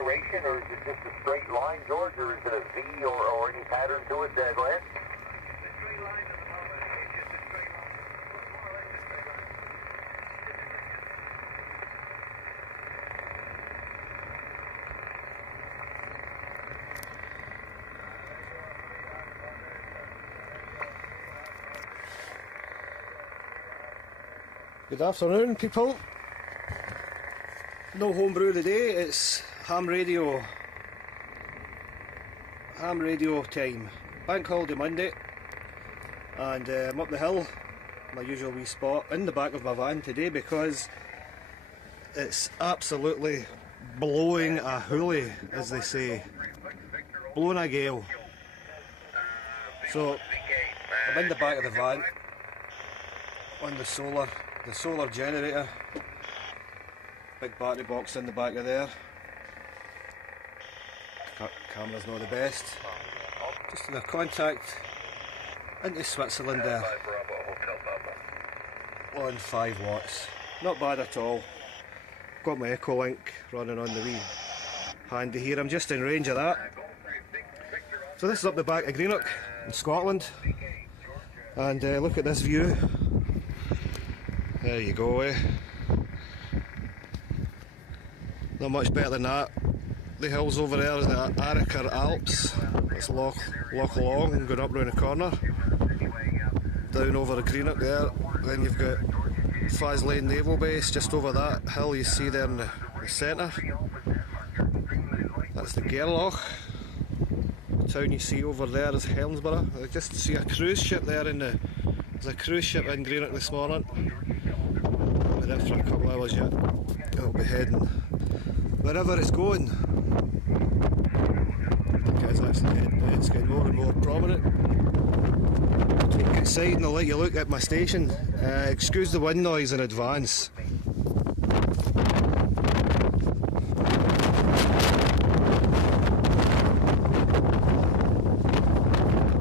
Or is it just a straight line, George, or is it a V or any pattern to it, Glenn? Good afternoon, people. No homebrew today, it's ham radio time. Bank holiday Monday, and I'm up the hill, my usual wee spot, in the back of my van today because it's absolutely blowing a hoolie, as they say. Blowing a gale. So I'm in the back of the van on the solar generator. Big battery box in the back of there. Camera's not the best. Just in a contact into Switzerland there on 5 watts. Not bad at all. Got my Echo-Link running on the wee handy here. I'm just in range of that. So this is up the back of Greenock in Scotland, and look at this view. There you go, Not much better than that. The hills over there is the Ariker Alps. It's Loch Long and going up round the corner. Down over the Greenock there. Then you've got Faslane Naval Base just over that hill you see there in the centre. That's the Gerlach. The town you see over there is Helensburgh. I just see a cruise ship there there's a cruise ship in Greenock this morning. Been there for a couple of hours yet. It'll be heading wherever it's going. It's getting more and more prominent. I'll take it inside and I'll let you look at my station. Excuse the wind noise in advance.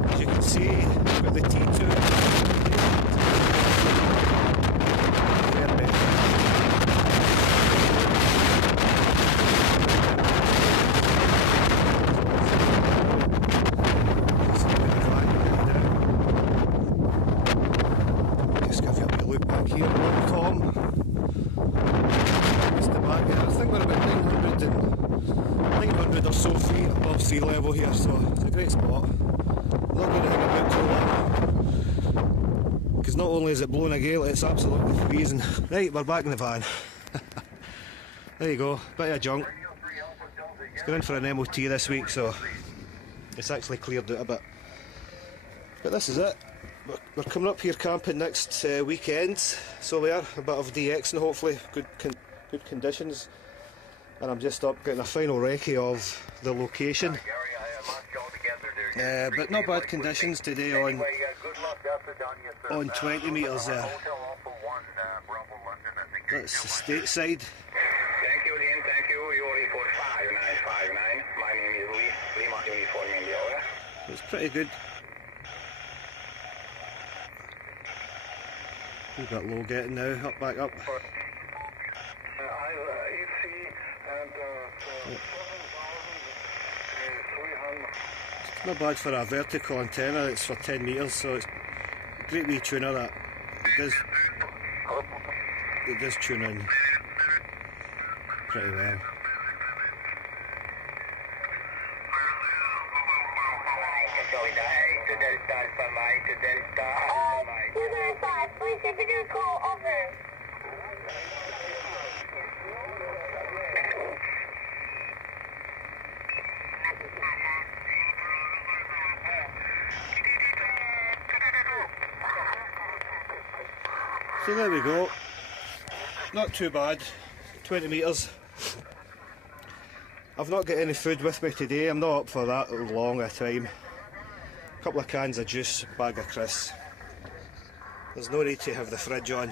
As you can see, we've got the T2. Sea level here, so it's a great spot. I'm not going to hang about too long because not only is it blowing a gale, it's absolutely freezing. Right, we're back in the van. There you go, bit of junk. It's going in for an MOT this week, so it's actually cleared out a bit. But this is it. We're coming up here camping next weekend, so we are a bit of DXing, hopefully good conditions. And I'm just up getting a final recce of the location. But not bad conditions today on 20 metres there. That's the stateside. Thank you, Dean, thank you. You're report 5959. My name is Lee. Lima Uniform India. It's pretty good. We've got low getting now, back up. It's not bad for a vertical antenna, it's for 10 metres, so it's a great wee tuner that. It does tune in pretty well. Please give me a call, over. So there we go, not too bad, 20 metres. I've not got any food with me today, I'm not up for that long a time. A couple of cans of juice, bag of crisps. There's no need to have the fridge on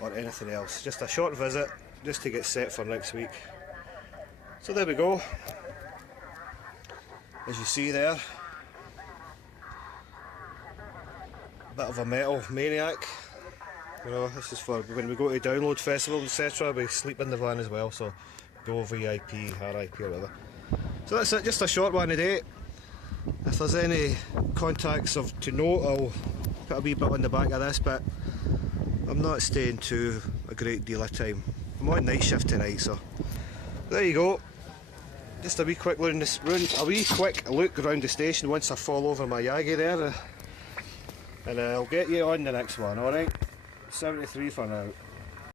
or anything else, just a short visit just to get set for next week. So there we go, as you see there. Bit of a metal maniac, you know. This is for when we go to download festivals, etc. We sleep in the van as well, so Go VIP, RIP or whatever. So that's it, just a short one today. If there's any contacts to note, I'll put a wee bit on the back of this, but I'm not staying to a great deal of time. I'm on night shift tonight, so there you go. Just a wee quick look around the station once I fall over my Yagi there, and I'll get you on the next one. Alright, 73 for now.